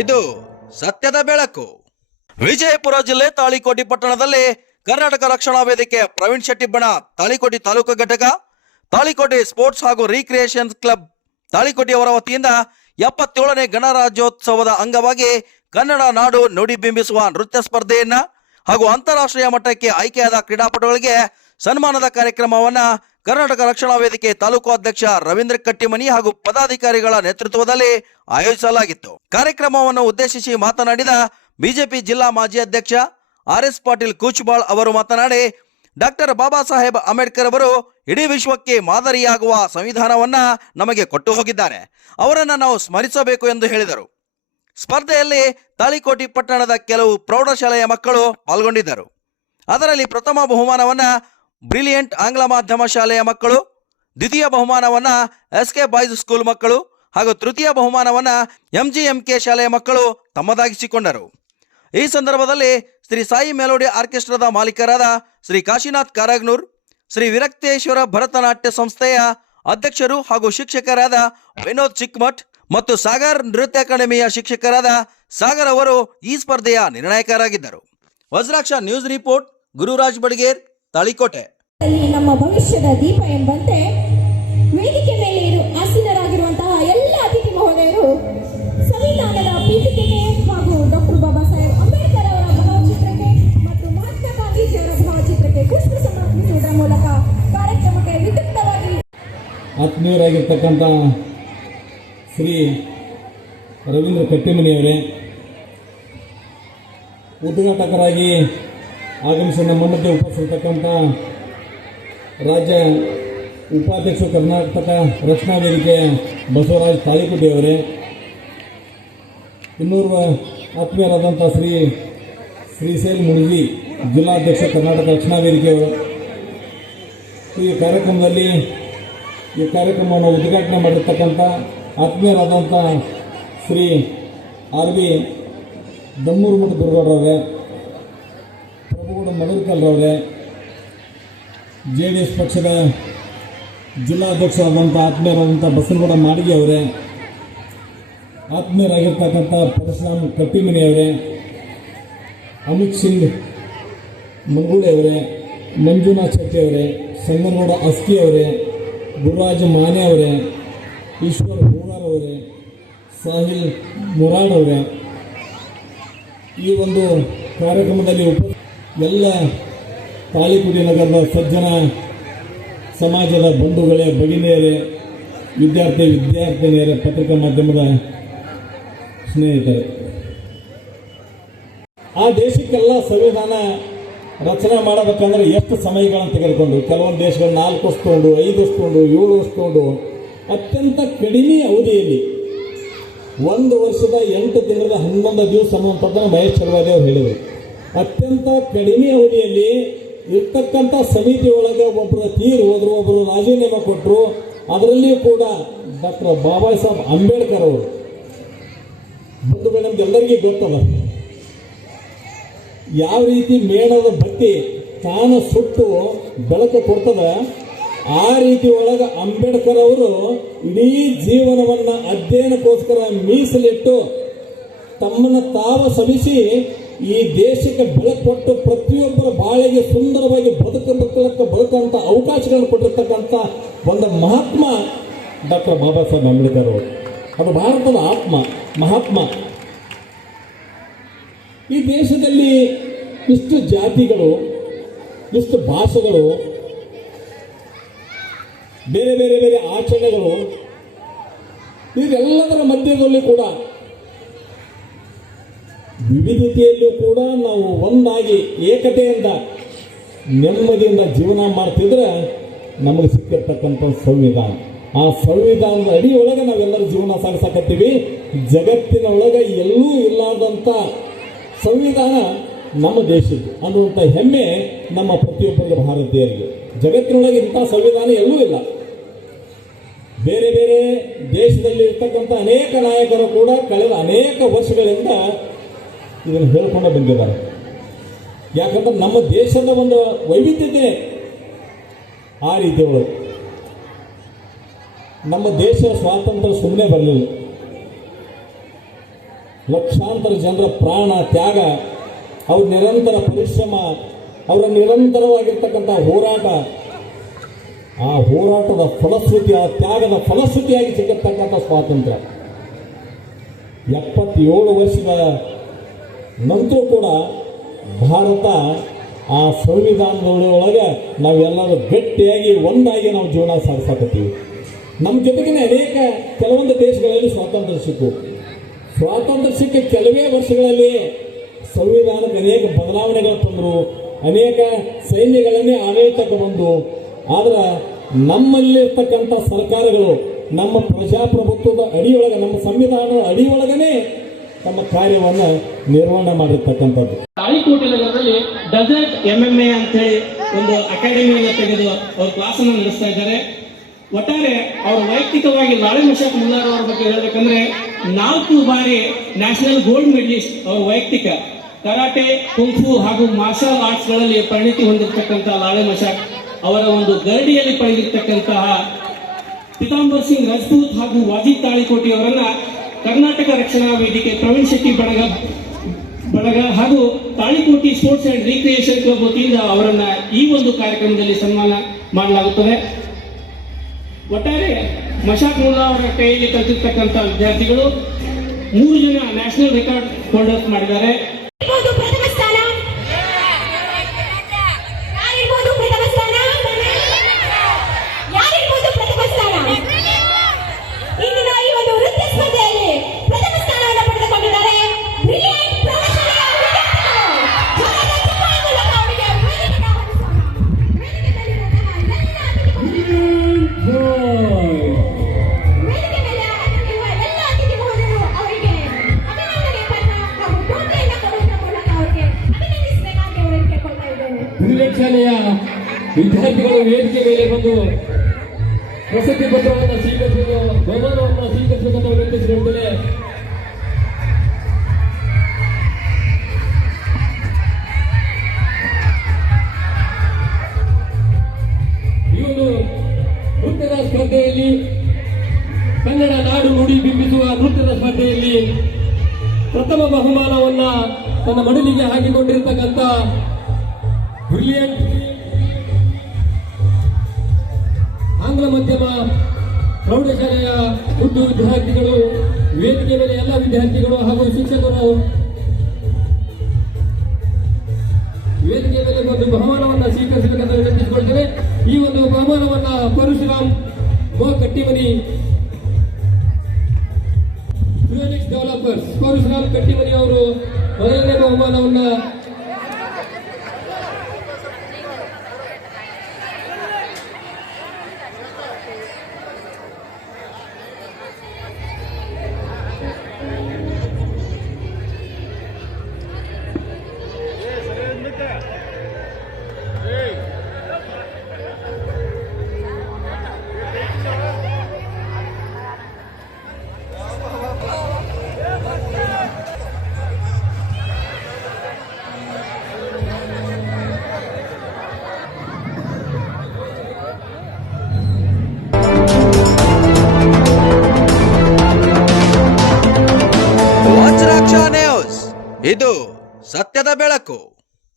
ಇದು ಸತ್ಯದ ಬೆಳಕು. ವಿಜಯಪುರ ಜಿಲ್ಲೆ ತಾಳಿಕೋಟೆ ಪಟ್ಟಣದಲ್ಲಿ ಕರ್ನಾಟಕ ರಕ್ಷಣಾ ವೇದಿಕೆ ಪ್ರವೀಣ್ ಶೆಟ್ಟಿ ಬಣ ತಾಳಿಕೋಟೆ ತಾಲೂಕು ಘಟಕ, ತಾಳಿಕೋಟೆ ಸ್ಪೋರ್ಟ್ಸ್ ಹಾಗೂ ರೀಕ್ರಿಯೇಷನ್ ಕ್ಲಬ್ ತಾಳಿಕೋಟೆಯವರ ವತಿಯಿಂದ 77ನೇ ಗಣರಾಜ್ಯೋತ್ಸವದ ಅಂಗವಾಗಿ ಕನ್ನಡ ನಾಡು ನುಡಿ ಬಿಂಬಿಸುವ ನೃತ್ಯ ಸ್ಪರ್ಧೆಯನ್ನ ಹಾಗೂ ಅಂತಾರಾಷ್ಟ್ರೀಯ ಮಟ್ಟಕ್ಕೆ ಆಯ್ಕೆಯಾದ ಕ್ರೀಡಾಪಟುಗಳಿಗೆ ಸನ್ಮಾನದ ಕಾರ್ಯಕ್ರಮವನ್ನ ಕರ್ನಾಟಕ ರಕ್ಷಣಾ ವೇದಿಕೆ ತಾಲೂಕು ಅಧ್ಯಕ್ಷ ರವೀಂದ್ರ ಕಟ್ಟಿಮನಿ ಹಾಗೂ ಪದಾಧಿಕಾರಿಗಳ ನೇತೃತ್ವದಲ್ಲಿ ಆಯೋಜಿಸಲಾಗಿತ್ತು. ಕಾರ್ಯಕ್ರಮವನ್ನು ಉದ್ದೇಶಿಸಿ ಮಾತನಾಡಿದ ಬಿಜೆಪಿ ಜಿಲ್ಲಾ ಮಾಜಿ ಅಧ್ಯಕ್ಷ ಆರ್.ಎಸ್. ಪಾಟೀಲ್ ಕೂಚ್ಬಾಳ್ ಅವರು ಮಾತನಾಡಿ, ಡಾಕ್ಟರ್ ಬಾಬಾ ಸಾಹೇಬ್ ಅಂಬೇಡ್ಕರ್ ಅವರು ಇಡೀ ವಿಶ್ವಕ್ಕೆ ಮಾದರಿಯಾಗುವ ಸಂವಿಧಾನವನ್ನ ನಮಗೆ ಕೊಟ್ಟು ಹೋಗಿದ್ದಾರೆ. ಅವರನ್ನು ನಾವು ಸ್ಮರಿಸಬೇಕು ಎಂದು ಹೇಳಿದರು. ಸ್ಪರ್ಧೆಯಲ್ಲಿ ತಾಳಿಕೋಟೆ ಪಟ್ಟಣದ ಕೆಲವು ಪ್ರೌಢಶಾಲೆಯ ಮಕ್ಕಳು ಪಾಲ್ಗೊಂಡಿದ್ದರು. ಅದರಲ್ಲಿ ಪ್ರಥಮ ಬಹುಮಾನವನ್ನ ಬ್ರಿಲಿಯಂಟ್ ಆಂಗ್ಲ ಮಾಧ್ಯಮ ಶಾಲೆಯ ಮಕ್ಕಳು, ದ್ವಿತೀಯ ಬಹುಮಾನವನ್ನ ಎಸ್.ಕೆ. ಬಾಯ್ಸ್ ಸ್ಕೂಲ್ ಮಕ್ಕಳು ಹಾಗೂ ತೃತೀಯ ಬಹುಮಾನವನ್ನ ಎಂಜಿಎಂಕೆ ಶಾಲೆಯ ಮಕ್ಕಳು ತಮ್ಮದಾಗಿಸಿಕೊಂಡರು. ಈ ಸಂದರ್ಭದಲ್ಲಿ ಶ್ರೀ ಸಾಯಿ ಮೆಲೋಡಿ ಆರ್ಕೆಸ್ಟ್ರಾದ ಮಾಲೀಕರಾದ ಶ್ರೀ ಕಾಶಿನಾಥ್ ಕಾರಾಗ್ನೂರ್, ಶ್ರೀ ವಿರಕ್ತೇಶ್ವರ ಭರತನಾಟ್ಯ ಸಂಸ್ಥೆಯ ಅಧ್ಯಕ್ಷರು ಹಾಗೂ ಶಿಕ್ಷಕರಾದ ವಿನೋದ್ ಚಿಕ್ಮಠ್ ಮತ್ತು ಸಾಗರ್ ನೃತ್ಯ ಅಕಾಡೆಮಿಯ ಶಿಕ್ಷಕರಾದ ಸಾಗರ್ ಅವರು ಈ ಸ್ಪರ್ಧೆಯ ನಿರ್ಣಾಯಕರಾಗಿದ್ದರು. Vajraksha news report, Gururaj Badiger, Talikote. ನಮ್ಮ ಭವಿಷ್ಯದ ದೀಪ ಎಂಬಂತೆ ವೇದಿಕೆ ಮೇಲೆ ಆಸೀನರಾಗಿರುವಂತಹ ಎಲ್ಲ ಅತಿಥಿ ಮಹೋದಯರು ಸಂವಿಧಾನದ ಪೀಠಿಕೆಗೆ ಹಾಗೂ ಡಾಕ್ಟರ್ ಬಾಬಾ ಸಾಹೇಬ್ ಅಂಬೇಡ್ಕರ್ ಅವರ ಭಾವಚಿತ್ರಕ್ಕೆ ಮತ್ತು ಮಹಾತ್ಮ ಗಾಂಧೀಜಿಯವರ ಭಾವಚಿತ್ರಕ್ಕೆ ಪುಷ್ಪ ಸಮರ್ಪಿಸುವುದರ ಮೂಲಕ ಕಾರ್ಯಕ್ರಮಕ್ಕೆ ವಿದ್ಯುಕ್ತವಾಗಿ ಆತ್ಮೀಯರಾಗಿರ್ತಕ್ಕಂಥ ಶ್ರೀ ರವೀಂದ್ರ ಕಟ್ಟಿಮನಿಯವರೇ, ಉದ್ಘಾಟಕರಾಗಿ ಆಗಮಿಸಿ ನಮ್ಮ ಮಧ್ಯೆ ಉಪಸ್ಥಿತಕ್ಕಂಥ ರಾಜ್ಯ ಉಪಾಧ್ಯಕ್ಷರು ಕರ್ನಾಟಕ ರಕ್ಷಣಾ ವೇದಿಕೆ ಬಸವರಾಜ್ ತಾಳಿಕೋಟೆಯವರೇ, ಇನ್ನೋರ್ವ ಆತ್ಮೀಯರಾದಂಥ ಶ್ರೀಶೈಲ್ ಮುಣಗಿ ಜಿಲ್ಲಾಧ್ಯಕ್ಷ ಕರ್ನಾಟಕ ರಕ್ಷಣಾ ವೇದಿಕೆಯವರು, ಈ ಕಾರ್ಯಕ್ರಮವನ್ನು ಉದ್ಘಾಟನೆ ಮಾಡಿರ್ತಕ್ಕಂಥ ಆತ್ಮೀಯರಾದಂಥ ಶ್ರೀ ಆರ್.ಬಿ. ದಮ್ಮೂರುಮಠ ದುರ್ಗೌಡರವರೇ, ಪ್ರಭುಗೌಡ ಮಳರ್ಕಲ್ರವರೇ, JDS ಪಕ್ಷದ ಜಿಲ್ಲಾಧ್ಯಕ್ಷರಾದಂಥ ಆತ್ಮೀಯರಾದಂಥ ಬಸನಗೌಡ ಮಾಡಿಗೆ ಅವರೇ, ಆತ್ಮೀಯರಾಗಿರ್ತಕ್ಕಂಥ ಪರಶುರಾಮ್ ಕಟ್ಟಿಮನಿಯವರೇ, ಅಮಿತ್ ಸಿಂಗ್ ಮಂಗೂಳೆ ಅವರೇ, ಮಂಜುನಾಥ್ ಶೆಟ್ಟಿ ಅವರೇ, ಸಂಗನಗೌಡ ಅಸ್ಕಿ ಅವರೇ, ಗುರುರಾಜ ಮಾನೆ ಅವರೇ, ಈಶ್ವರ್ ಹೂಗಾರ್ ಅವರೇ, ಸಾಹಿಲ್ ಮುರಾಡ್ ಅವರೇ, ಈ ಒಂದು ಕಾರ್ಯಕ್ರಮದಲ್ಲಿ ಎಲ್ಲ ತಾಳಿಕೋಟೆ ನಗರದ ಸಜ್ಜನ ಸಮಾಜದ ಬಂಧುಗಳೇ, ಭಗಿನಿಯರೇ, ವಿದ್ಯಾರ್ಥಿನಿಯರೇ, ಪತ್ರಿಕಾ ಮಾಧ್ಯಮದ ಸ್ನೇಹಿತರೆ, ಆ ದೇಶಕ್ಕೆಲ್ಲ ಸಂವಿಧಾನ ರಚನೆ ಮಾಡಬೇಕಂದ್ರೆ ಎಷ್ಟು ಸಮಯಗಳನ್ನು ತೆಗೆದುಕೊಂಡು, ಕೆಲವೊಂದು ದೇಶಗಳು 4 ವರ್ಷ ತಗೊಂಡು, 5 ವರ್ಷ ತಗೊಂಡು, 7 ವರ್ಷ ತಗೊಂಡು, ಅತ್ಯಂತ ಕಡಿಮೆ ಅವಧಿಯಲ್ಲಿ 1 ವರ್ಷದ 8 ತಿಂಗಳ 11 ದಿವಸ ಅನ್ನುವಂಥದ್ದನ್ನು ಮಹೇಶ್ ಚಲವಾದಿ ಅವರು ಹೇಳಿದರು. ಅತ್ಯಂತ ಕಡಿಮೆ ಅವಧಿಯಲ್ಲಿ ಇರ್ತಕ್ಕಂಥ ಸಮಿತಿ ಒಳಗೆ ಒಬ್ಬರು ತೀರಿ ಹೋದರು, ಒಬ್ಬರು ರಾಜೀನಾಮೆ ಕೊಟ್ಟರು. ಅದರಲ್ಲಿಯೂ ಕೂಡ ಡಾಕ್ಟರ್ ಬಾಬಾ ಸಾಹೇಬ್ ಅಂಬೇಡ್ಕರ್ ಅವರು, ಬಂಧುಗಳು ನಮ್ಗೆಲ್ಲರಿಗೂ ಗೊತ್ತದ ಯಾವ ರೀತಿ ಮೇಣದ ಬತ್ತಿ ತಾನು ಸುಟ್ಟು ಬೆಳಕು ಕೊಡ್ತದ, ಆ ರೀತಿ ಒಳಗೆ ಅಂಬೇಡ್ಕರ್ ಅವರು ಇಡೀ ಜೀವನವನ್ನು ಅಧ್ಯಯನಕ್ಕೋಸ್ಕರ ಮೀಸಲಿಟ್ಟು ತಮ್ಮನ್ನು ತಾವು ಶ್ರಮಿಸಿ ಈ ದೇಶಕ್ಕೆ ಬೆಳಕು ಕೊಟ್ಟು ಪ್ರತಿಯೊಬ್ಬರ ಬಾಳಿಗೆ ಸುಂದರವಾಗಿ ಬದುಕಂತ ಅವಕಾಶಗಳನ್ನು ಕೊಟ್ಟಿರ್ತಕ್ಕಂಥ ಒಂದು ಮಹಾತ್ಮ ಡಾಕ್ಟರ್ ಬಾಬಾ ಸಾಹೇಬ್ ಅಂಬೇಡ್ಕರ್ ಅವರು. ಅದು ಭಾರತದ ಮಹಾತ್ಮ. ಈ ದೇಶದಲ್ಲಿ ಇಷ್ಟು ಜಾತಿಗಳು, ಇಷ್ಟು ಭಾಷೆಗಳು, ಬೇರೆ ಬೇರೆ ಬೇರೆ ಆಚರಣೆಗಳು, ಇದೆಲ್ಲದರ ಮಧ್ಯದಲ್ಲಿ ಕೂಡ ವಿವಿಧತೆಯಲ್ಲೂ ಕೂಡ ನಾವು ಒಂದಾಗಿ ಏಕತೆಯಿಂದ ನೆಮ್ಮದಿಯಿಂದ ಜೀವನ ಮಾಡ್ತಿದ್ರೆ ನಮಗೆ ಸಿಕ್ಕಿರ್ತಕ್ಕಂಥ ಸಂವಿಧಾನ, ಆ ಸಂವಿಧಾನದ ಅಡಿಯೊಳಗೆ ನಾವೆಲ್ಲರೂ ಜೀವನ ಸಾಗಿಸಕತ್ತೀವಿ. ಜಗತ್ತಿನ ಒಳಗೆ ಎಲ್ಲೂ ಇಲ್ಲದಂಥ ಸಂವಿಧಾನ ನಮ್ಮ ದೇಶದ್ದು ಅನ್ನುವಂಥ ಹೆಮ್ಮೆ ನಮ್ಮ ಪ್ರತಿಯೊಬ್ಬರಿಗೆ ಭಾರತೀಯರಿಗೆ. ಜಗತ್ತಿನೊಳಗೆ ಇಂಥ ಸಂವಿಧಾನ ಎಲ್ಲೂ ಇಲ್ಲ. ಬೇರೆ ಬೇರೆ ದೇಶದಲ್ಲಿ ಇರ್ತಕ್ಕಂಥ ಅನೇಕ ನಾಯಕರು ಕೂಡ ಕಳೆದ ಅನೇಕ ವರ್ಷಗಳಿಂದ ಇದನ್ನು ಹೇಳ್ಕೊಂಡು ಬಂದಿದ್ದಾರೆ. ಯಾಕಂದ್ರೆ ನಮ್ಮ ದೇಶದ ಒಂದು ವೈವಿಧ್ಯತೆ ಆ ರೀತಿ ಒಳಗೆ ನಮ್ಮ ದೇಶ ಸ್ವಾತಂತ್ರ್ಯ ಸುಮ್ಮನೆ ಬರಲಿಲ್ಲ. ಲಕ್ಷಾಂತರ ಜನರ ಪ್ರಾಣ ತ್ಯಾಗ, ಅವ್ರ ನಿರಂತರ ಪರಿಶ್ರಮ, ಅವರ ನಿರಂತರವಾಗಿರ್ತಕ್ಕಂಥ ಹೋರಾಟ, ಆ ಹೋರಾಟದ ಫಲಶ್ರುತಿ, ಆ ತ್ಯಾಗದ ಫಲಶ್ರುತಿಯಾಗಿ ಸಿಗತಕ್ಕಂಥ ಸ್ವಾತಂತ್ರ್ಯ 77 ವರ್ಷದ ನಂತರ ಕೂಡ ಭಾರತ ಆ ಸಂವಿಧಾನದೊಳಗೆ ನಾವೆಲ್ಲರೂ ಗಟ್ಟಿಯಾಗಿ ಒಂದಾಗಿ ನಾವು ಜೀವನ ಸಾಗಿಸಾಕತ್ತೀವಿ. ನಮ್ಮ ಜೊತೆಗಿನ ಕೆಲವೊಂದು ದೇಶಗಳಲ್ಲಿ ಸ್ವಾತಂತ್ರ್ಯ ಸಿಕ್ಕು. ಸ್ವಾತಂತ್ರ್ಯ ಸಿಕ್ಕ ಕೆಲವೇ ವರ್ಷಗಳಲ್ಲಿ ಸಂವಿಧಾನಕ್ಕೆ ಅನೇಕ ಬದಲಾವಣೆಗಳು ತಂದರು, ಅನೇಕ ಸೈನ್ಯಗಳನ್ನೇ ಆಡಳಿತಕ್ಕೆ ಬಂದು. ಆದ್ರೆ ನಮ್ಮಲ್ಲಿರ್ತಕ್ಕಂಥ ಸರ್ಕಾರಗಳು ನಮ್ಮ ಪ್ರಜಾಪ್ರಭುತ್ವದ ಅಡಿಯೊಳಗೆ, ನಮ್ಮ ಸಂವಿಧಾನದ ಅಡಿಯೊಳಗನೆ ತಮ್ಮ ಕಾರ್ಯವನ್ನು ನಿರ್ವಹಣೆ ಮಾಡಿರ್ತಕ್ಕಂಥದ್ದು. ತಾಳಿಕೋಟೆ ನಗರದಲ್ಲಿ ಡೆಸರ್ಟ್ MMA ಅಂತ ಹೇಳಿ ಒಂದು ಅಕಾಡೆಮಿಯನ್ನು ತೆಗೆದು ಅವರು ಕ್ಲಾಸ್ ಅನ್ನು ನಡೆಸ್ತಾ ಇದ್ದಾರೆ. ಒಟ್ಟಾರೆ ಅವರು ವೈಯಕ್ತಿಕವಾಗಿ ಲಾಳೆ ಮಶಾಕ್ ಮುಲ್ಲಾರ್ ಅವರ ಬಗ್ಗೆ ಹೇಳಬೇಕಂದ್ರೆ 4 ಬಾರಿ ನ್ಯಾಷನಲ್ ಗೋಲ್ಡ್ ಮೆಡಲಿಸ್ಟ್. ಅವರು ವೈಯಕ್ತಿಕ ಕರಾಟೆ, ಕುಂಫು ಹಾಗೂ ಮಾರ್ಷಲ್ ಆರ್ಟ್ಸ್ ಗಳಲ್ಲಿ ಪರಿಣಿತಿ ಹೊಂದಿರತಕ್ಕಂತಹ ಲಾಳೆ ಮಶಾಕ್ ಅವರ ಒಂದು ಗರಡಿಯಲ್ಲಿ ಪಡೆದಿರ್ತಕ್ಕಂತಹ ಪಿತಾಂಬರ್ ಸಿಂಗ್ ರಾಜಪೂತ್ ಹಾಗೂ ವಾಜಿದ್ ತಾಳಿಕೋಟಿ ಅವರನ್ನ ಕರ್ನಾಟಕ ರಕ್ಷಣಾ ವೇದಿಕೆ ಪ್ರವೀಣ್ ಶೆಟ್ಟಿ ಬಳಗ ಹಾಗೂ Talikoti sports and recreation club ವತಿಯಿಂದ ಅವರನ್ನ ಈ ಒಂದು ಕಾರ್ಯಕ್ರಮದಲ್ಲಿ ಸನ್ಮಾನ ಮಾಡಲಾಗುತ್ತದೆ. ಒಟ್ಟಾರೆ ಮಶಾಕ್ ಮುಲ್ಲಾ ಅವರ ಕೈಯಲ್ಲಿ ಕಲಿತಿರ್ತಕ್ಕಂಥ ವಿದ್ಯಾರ್ಥಿಗಳು 3 ಜನ ನ್ಯಾಷನಲ್ ರೆಕಾರ್ಡ್ ಹೋಲ್ಡರ್ಸ್ ಮಾಡಿದ್ದಾರೆ. ಪ್ರಥಮ ಸ್ಥಾನ ಯಾರಿರ್ಬೋದು? ಪ್ರಥಮ ಸ್ಥಾನ ಯಾರಿರ್ಬೋದು? ಪ್ರಥಮ ಸ್ಥಾನ ಇಂದಿನ ಈ ಒಂದು ನೃತ್ಯ ಸ್ಪರ್ಧೆಯಲ್ಲಿ ಪ್ರಥಮ ಸ್ಥಾನವನ್ನು ಪಡೆದುಕೊಂಡಿದ್ದಾರೆ ಬ್ರಿಲಿಯಂಟ್ ಪ್ರೌಢಶಾಲೆಯ ವಿದ್ಯಾರ್ಥಿಗಳು. ಜೋರಾದ ಚಪ್ಪಾಳೆ ಮೂಲಕ ಅವರಿಗೆ ವೇದಿಕೆಗೆ ಆಹ್ವಾನಿಸೋಣ. ವೇದಿಕೆ ಮೇಲೆ ಆಗಮಿಸಿರುವ ಎಲ್ಲ ಅತಿಥಿ ಮಹೋದಯರು ಅವರಿಗೆ ಅಭಿನಂದನೆ ಪತ್ರ ಹಾಗೂ ಟೋಪಿಯನ್ನು ಕೊಡುವುದರ ಮೂಲಕ ಅವರಿಗೆ ಅಭಿನಂದಿಸಬೇಕಾಗಿ ಅವರಿಗೆ ಕೇಳ್ಕೊಳ್ತಾ ಇದ್ದೇನೆ. ಬ್ರಿಲಿಯಂಟ್ ಶಾಲೆಯ ವಿದ್ಯಾರ್ಥಿಗಳು ವೇದಿಕೆ ಮೇಲೆ ಬಂದು ಪ್ರಶಸ್ತಿ ಪತ್ರವನ್ನು ಸ್ವೀಕರಿಸಲು, ಬಹುಮಾನವನ್ನು ಸ್ವೀಕರಿಸಬೇಕಂತ ವಿನಂತಿಸಿರುತ್ತದೆ. ಈ ಒಂದು ನೃತ್ಯದ ಸ್ಪರ್ಧೆಯಲ್ಲಿ, ಕನ್ನಡ ನಾಡು ನುಡಿ ಬಿಂಬಿಸುವ ನೃತ್ಯದ ಸ್ಪರ್ಧೆಯಲ್ಲಿ ಪ್ರಥಮ ಬಹುಮಾನವನ್ನ ತನ್ನ ಮಡಿಲಿಗೆ ಹಾಕಿಕೊಂಡಿರತಕ್ಕಂಥ ಬ್ರಿಲಿಯಂಟ್ ಆಂಗ್ಲ ಮಾಧ್ಯಮ ಪ್ರೌಢಶಾಲೆಯ ಉರ್ದು ವಿದ್ಯಾರ್ಥಿಗಳು, ವೇದಿಕೆ ಮೇಲೆ ಎಲ್ಲ ವಿದ್ಯಾರ್ಥಿಗಳು ಹಾಗೂ ಶಿಕ್ಷಕರು ವೇದಿಕೆ ಮೇಲೆ ಒಂದು ಬಹುಮಾನವನ್ನು ಸ್ವೀಕರಿಸಬೇಕಂತ ವಿನಂತಿಸಿಕೊಳ್ತೇವೆ. ಈ ಒಂದು ಬಹುಮಾನವನ್ನ ಪರಶುರಾಮ್ ಕಟ್ಟಿಮನಿ ಫ್ಯೂನಿಕ್ಸ್ ಡೆವಲಪರ್ಸ್ ಪರಶುರಾಮ್ ಕಟ್ಟಿಮನಿ ಅವರು ಮೊದಲನೇ ಬಹುಮಾನವನ್ನ ವಜ್ರಾಕ್ಷ ನ್ಯೂಸ್, ಇದು ಸತ್ಯದ ಬೆಳಕು.